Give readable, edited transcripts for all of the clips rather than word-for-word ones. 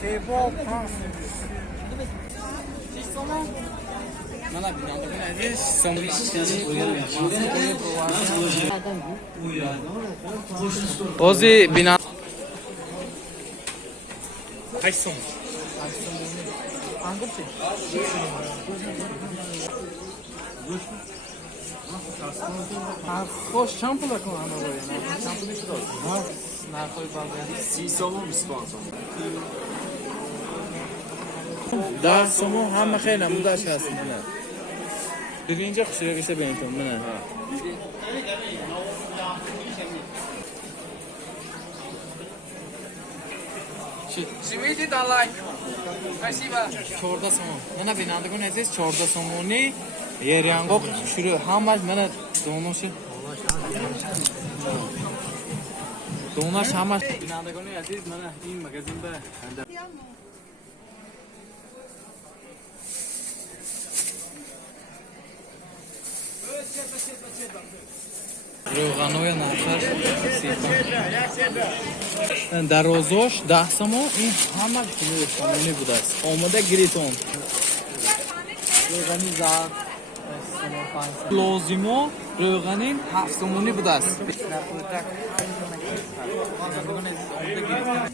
سیبا 5 Mana binandagon aziz ozi bina 8 so'm angurchi خوش چند پول کنم آقای چند پولی شد نرخوی باقی 30 سوم و 25 سوم 10 سوم همه خیلی نمودش هست منه دیگه اینجا خوشی بگیشه به اینتون منه چی میدید آلای؟ спасибо 14 سوم منه بینندگان عزیز 14 سومونی یه رنگو شروع همش منه دوناش همش بینندگان عزیز منه این مگزین به روغنوی نفر درازاش 10 سوم این همه سومونی بوده است آماده گریتون روغنی زرد لازمو روغنین 7 سومونی بوده است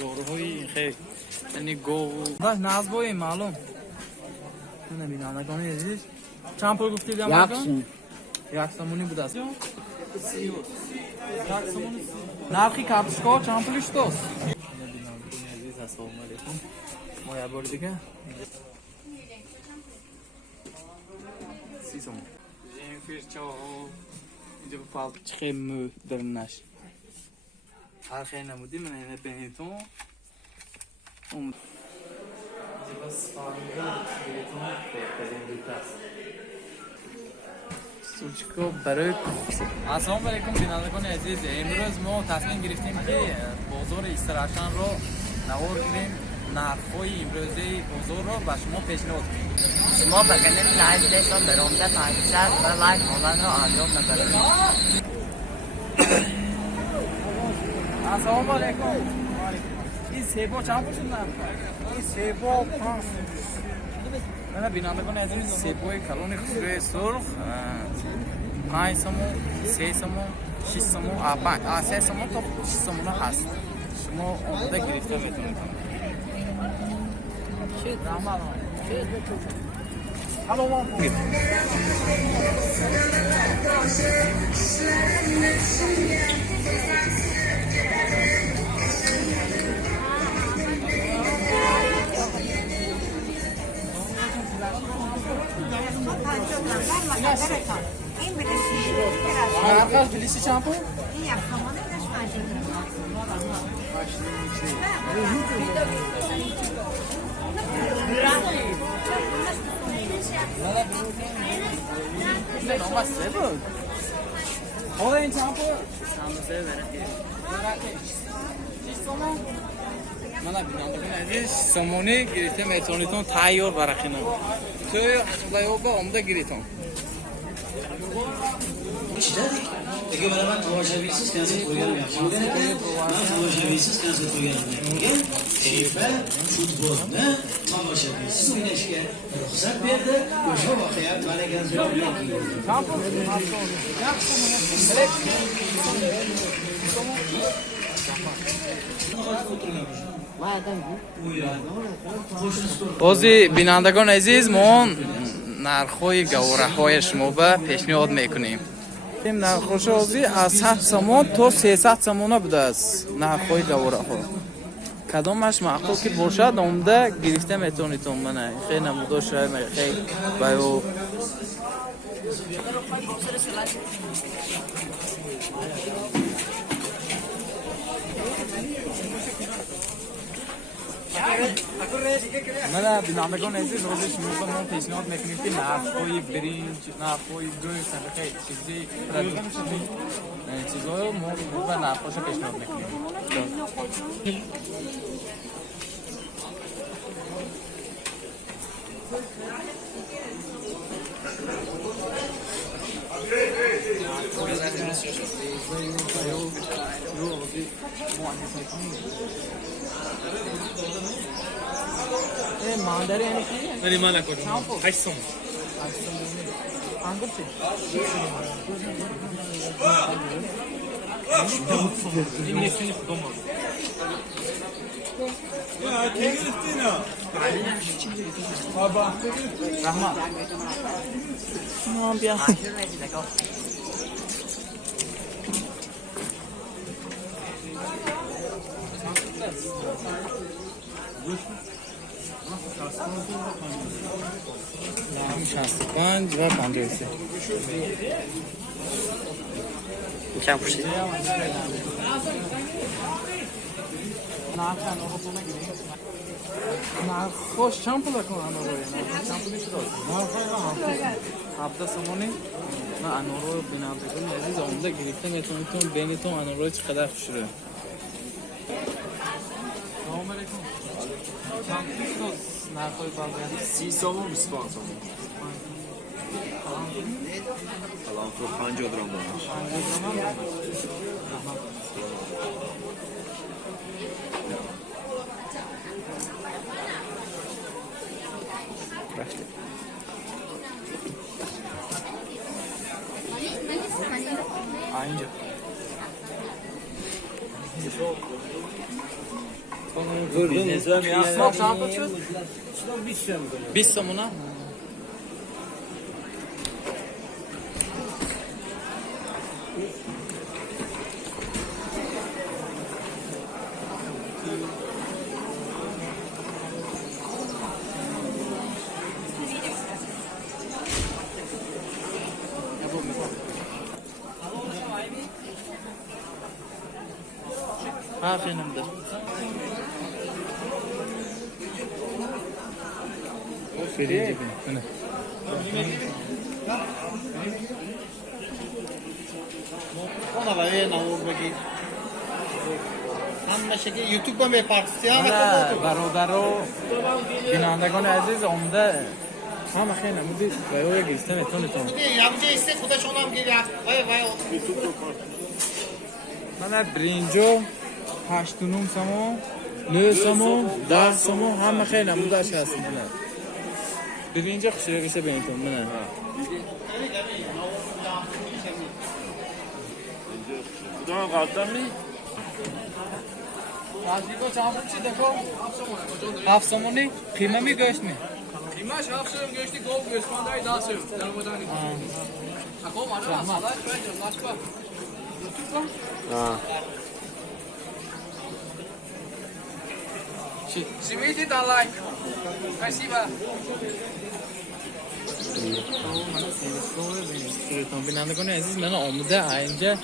گوروهای خیلی یعنی گو نازبوی معلوم نبینندگان عزیز چند پول گفتید یک سومونی بوده است نرخی کپسکو چند پولیش دوست نبینندگان عزیز السلام علیکم ما یه بار دیگه 30 somo. اینجا به پالت چخی مو درنش هر خیلی نمودی من اینه بینیتون اینجا بس فامیل بینیتون بهترین دوت است سوچکو برای السلام علیکم بینندگان عزیز امروز ما تصمیم گرفتیم که بازار استراشن رو نهار کنیم نرخ‌های امروزی بازار رو به شما پیشنهاد کنیم شما به کانال لایو دستان برامده تایید و لایک آلان رو انجام ندارید السلام علیکم این سیبا چند پوشون نرخ این سیبا 5 من بینندگان عزیز سیبای کلون خوره سرخ 5 سوم 3 سوم 6 سوم 3 سوم تا 6 سوم هست شما آماده گرفته میتونید این بلیسی نرخش بلیسی چند پول؟ این یک سامانه این چند پول؟ من بینندگان عزیز سمونه گریتم اتونیتون تایور برخینم توی خدایوبا آمده گریتم Peki beraber tavaşabilirsiniz, kendinize koyalım yapmanız gereken. Ben tavaşabilirsiniz, kendinize koyalım yapmanız. Şife, futbol ne? Tavaşabilirsiniz. Oynaşıya ruhsat verdi. Koşa bakıya, bana kendinize Ozi binandagon aziz mon narxoy gavrahoy shmo ba peshnihod mekunیم این نرخش اوزی از 7 سوم تا 300 سوم بوده است نرخ‌های گواره‌ها کدامش معقول که باشد عمده گرفته میتونید منه خیلی نموده شاید خیلی بایو من بینندگان عزیز روزی شما ما پیشنهاد میکنیم که نرخ‌های برنج، نرخ‌های گوشت خیلی چیزی چیزا ما به نرخ‌هاش پیشنهاد میکنیم. مانداری یعنی چی؟ ولی من نکنم چند پول؟ 8 سوم انگور چی؟ این نسلی خودم رحمان بیا لحم 65 و 53 کم پوشی نه خوش چند پول کنم روی نه چند پولی شد 17 سومونی نه انورو بیننده کنم عزیز آمده گرفته میتونید بینتون انورو چقدر خوش شده سلام علیکم چند پول نرخوی بازگردی 30 سوم و 25 سوم الان تو 50 درام دارم اینجا اسماق چند پول شد؟ 20 سومونه؟ Aferin de. Birinci bin. Hani. Ona var ya navur bagi. Hamma şekil YouTube'da mı partisiyan برادر و بینندگان عزیز آمده همه خیلی نمودی بایوی گرفتن اتونتون Yapıcı ise kuda şonam geliyor. Vay vay. من برینجو 8 سمو 9 سمو 10 سمو همه خیلی نمودش هست منه برینجو خوشیره گشه بینتون منه Buradan kalktan mı? تازیگو چند پول چی دکو؟ 7 سمونی؟ قیمه می گوشت می؟ قیمتش 7 سوم گشتی گل گوسفندای 10 سوم در مدانی. Такого мало, салат пойдем, Москва. Семейте да лайк. Спасибо. بینندگان عزیز من آمده اینجا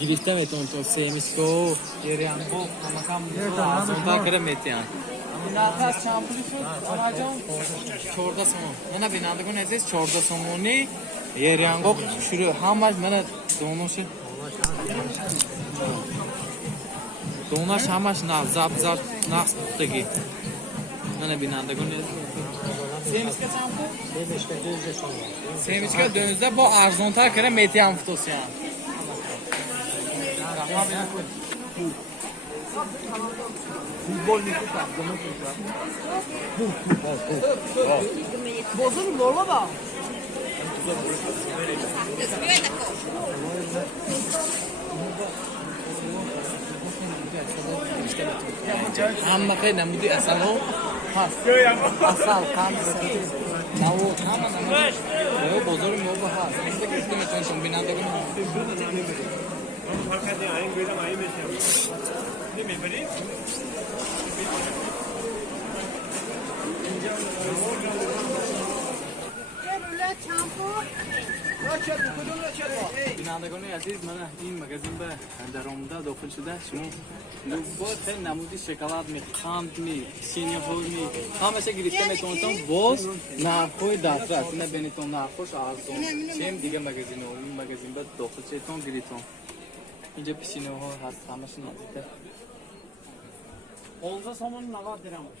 گرفتم اتون سیمیسکو یریانگو همکم آزونتا کرم میتیان نرخ چند پولی شد؟ آقا جان 14 سومون من بینندگان عزیز 14 سومونی یریانگو شروع همش من دونش همش نه زب نقص بودگی من بینندگان عزیز سیمیسکا چند پول؟ سیمیسکا dönüzde bu arzontar kere metiyan fotosyan. Bozulur normal bak. Hamma خیلی نمودی اصل ها هست اصل قمز نو همه نمودی بزرگ موبه هست اینجا گفتی میتونشون بیننده کنم Böyle çampur. بینندگان عزیز من این مگزین به در آمده داخل شده شما باز خیلی نمودی شکلات می قند می سینی هول می همشه گرفته میتونستم باز نرخوی دسترس نه بینتون نرخوش ارزون چیم دیگه مگزین این مگزین به داخل شدتون گریتون اینجا پیشینه ها هست همش نزدیکه 11 somun nava diramos.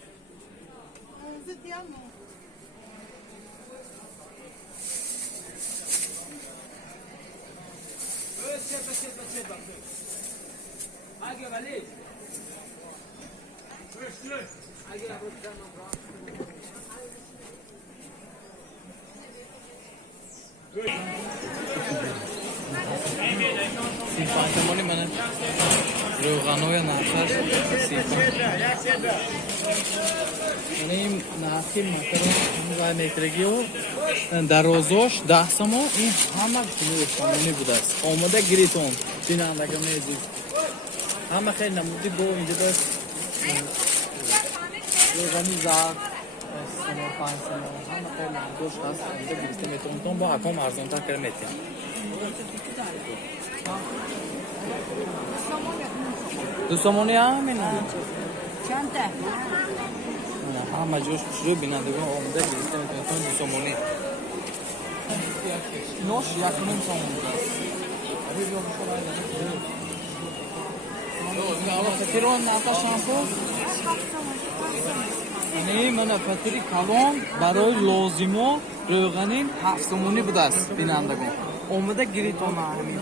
سیفانتمونی من روغنوی نفرش این نفی مثلا و مترگی و درازاش 10 سامون این همه روغنی بوده است آمده گریتون بینندگان عزیز همه خیلی نمودی گو اینجا داشت روغنی زرد سامون 5 سامون همه خیلی نمودوش هست اینجا گریسته میتونتون با اکام ارزان تر کرده میتیم دو سامونی هم اینه چند تا؟ همه جوش شروع بینندگان آمده گریسته میتونتون دو سامونی نوش یک نیم سامون بوده است فتیرون نفتا شامپو اینه من فتیری کلان برای لازمو روغنین 7 سامونی بوده است بینندگان آمده گریتون همین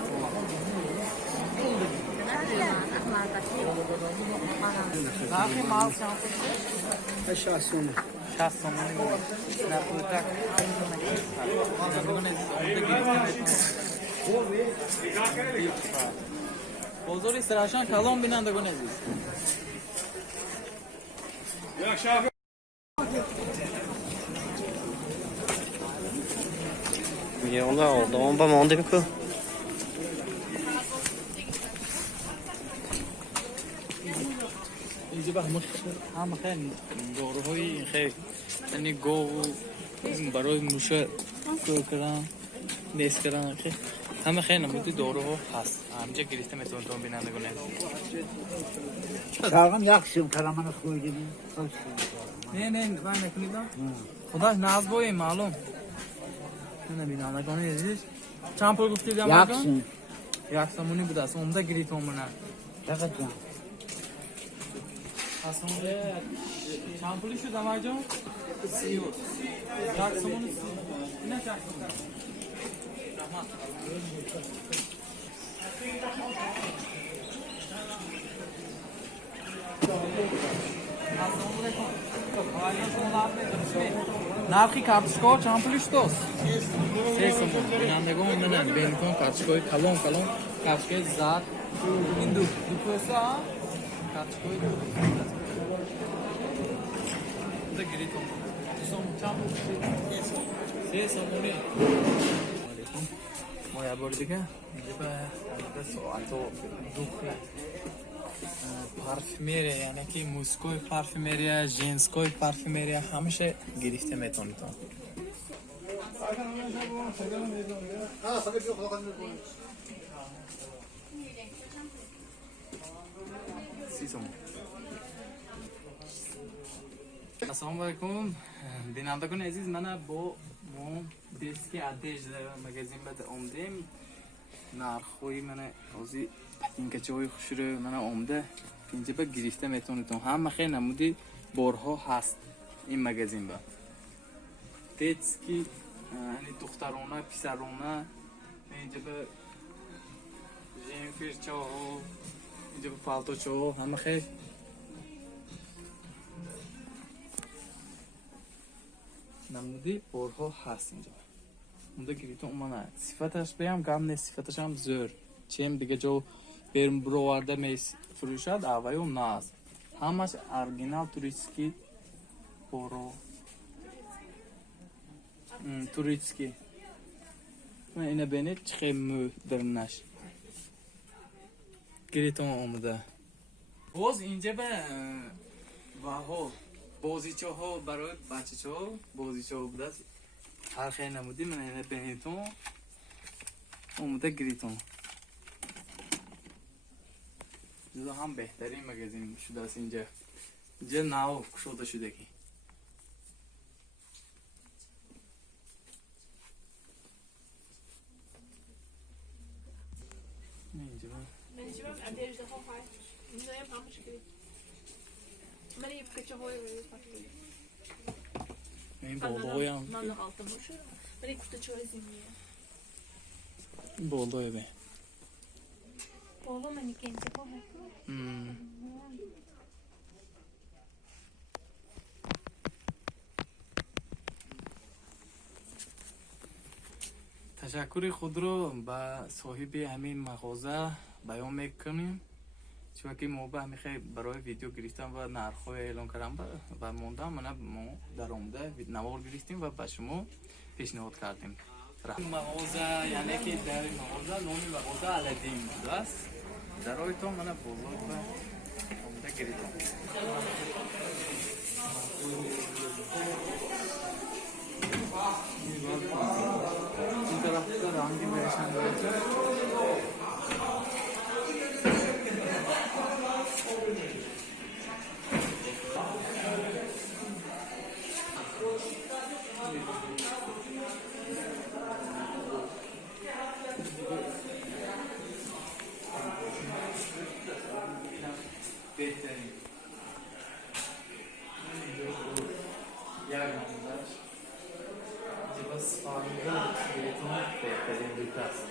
نرخی مال شامپو 60 سامون نفتا بازاری سراشان کلام بینندگان عزیز میگه اون آدم با مانده میکن اینجا به همه خیلی داروهای خیلی یعنی گو برای موشه گو کردن نیست کردن همه خیلی نمودی داروها هست همجا گریسته میتونتون بینندگان Sargım yakışım karamanı koydum. نه نه باید نکنید خداش ناز بایی معلوم نه بینندگان عزیز چند پول گفتید Yakışım. یک سامونی بوده است عمده گریتون منه Yakacağım. چند پولی شد امای جان؟ 30 یک سامونی نه چند نرخی کارتشکا چند پولیش دوست؟ 3 سامون بینندگان منن بینتون کارتشکای کلان کارتشکای زرد این دو پوسه ها کارتشکای دو ده گریتون چند پولیش 3 سامونی ما یه بار دیگه اینجا به ساعت و دوخی پارفیمریه یعنی که موسکوی پارفیمریه جنسکوی پارفیمریه همیشه گرفته میتونید السلام علیکم بینندگان عزیز من با دیسکی ادیج مگزین بده اومدیم نرخوی من اوزی اینکه چای خوش رو من آمده که اینجا به گرفته میتونید همه خیلی نمودی بارها هست این مگزین با دیسکی یعنی دخترانه پسرانه اینجا به جنفیر چا اینجا به پالتو چا همه خیلی نمودی بارها هست اینجا اونده گریتو اومانه صفتش بیم گم نیست صفتش هم زور چیم دیگه جو برم بروارده میس فروشد اوایو ناز همش ارگینال توریسکی برو توریسکی اینه بینید چه مو درنش گریتو اومده باز اینجا به واهو بازیچه ها برای بچه ها بازیچه ها بوده است هر خیلی نمودی من اینه بینیتون اومده گریتون جدا هم بهترین مگزین شده است اینجا ناو شده شده کی اینجا من ادیج ها های اینجا هم همش کی من یه بچه های این بالایی هم من نهالتم باشه ولی کوته چای زمینیه این بالایی به بابا من که اینجا با ташаккури худро ба соҳиби ҳамин мағоза баён мекунем, чунки ки мо ба ҳамин хеле барои видео гирифтан ва нархҳо эълон кардан ва мондан мана мо дар омада навор гирифтем ва ба шумо пешниҳод кардем. Мағоза яъне ки дар ин мағоза номи мағоза Аладдин будааст. Дарои то мана бозор ба омада гирифтам. این طرف رنگی بهشن بهترین بس فهمیدم بهتون بهترین ریت است.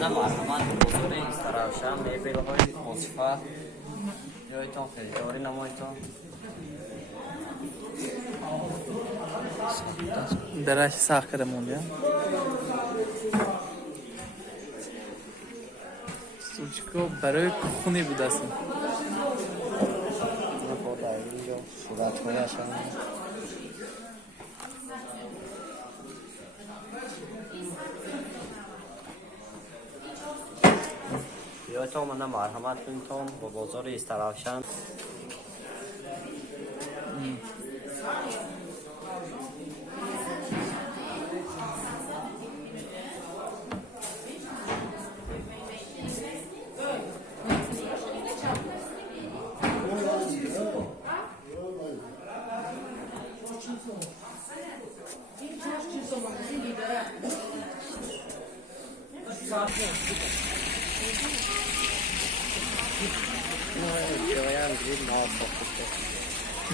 نه مرحمت بزرگ است روشن میبره های مصفح یایتان خریداری نمایتان درش سخت کرده مونده سوچکو برای خونی بود است. صورت هایش هم یایتان من مرحمت کنتان با بازار استرافشن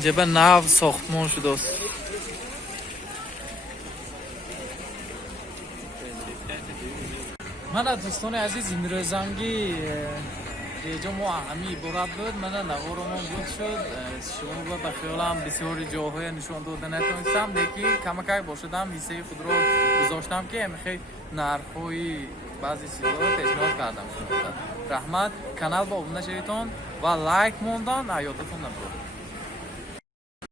جبه نو ساختمان شده است. من دوستان عزیز این روزانگی اینجا ما همی برات بود من نوارمون بود شد شما با خیالم بسیاری جاهای نشان دادن نتونستم لیکن کمکی باشدم حصه خود رو گذاشتم که خیلی نرخ‌های بعضی چیزا رو پیشنهاد کردم. رحمت کانال با ابونه شوید و لایک موندن یادتون نره.